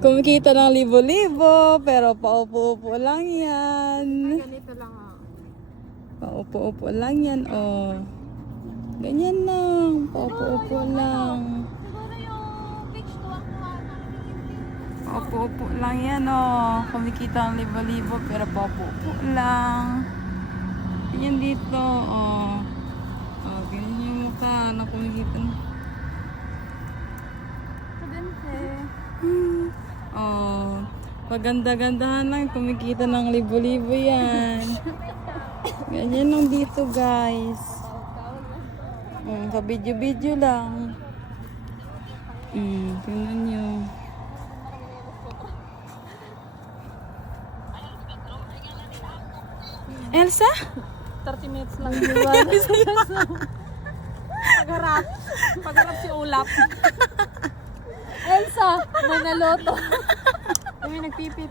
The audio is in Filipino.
Kumikita ng libo-libo, pero paupo-upo lang yan. Ganito lang Paupo-upo lang yan, oh. Ganyan lang, paupo-upo lang. Siguro yung beach to ang Paupo-upo lang yan, oh. Kumikita ng libo-libo, pero paupo-upo lang. Ganyan dito, oh. Oh, ganyan yung mukha na kumikita ng... Oh, paganda-gandahan lang, kumikita ng libo-libo yan. Ganyan lang dito, guys. Ka-video-video lang. Tingnan nyo. Elsa? 30 minutes lang diba? Pagharap si Ulap. Elsa, manaloto. Kami nagpipit.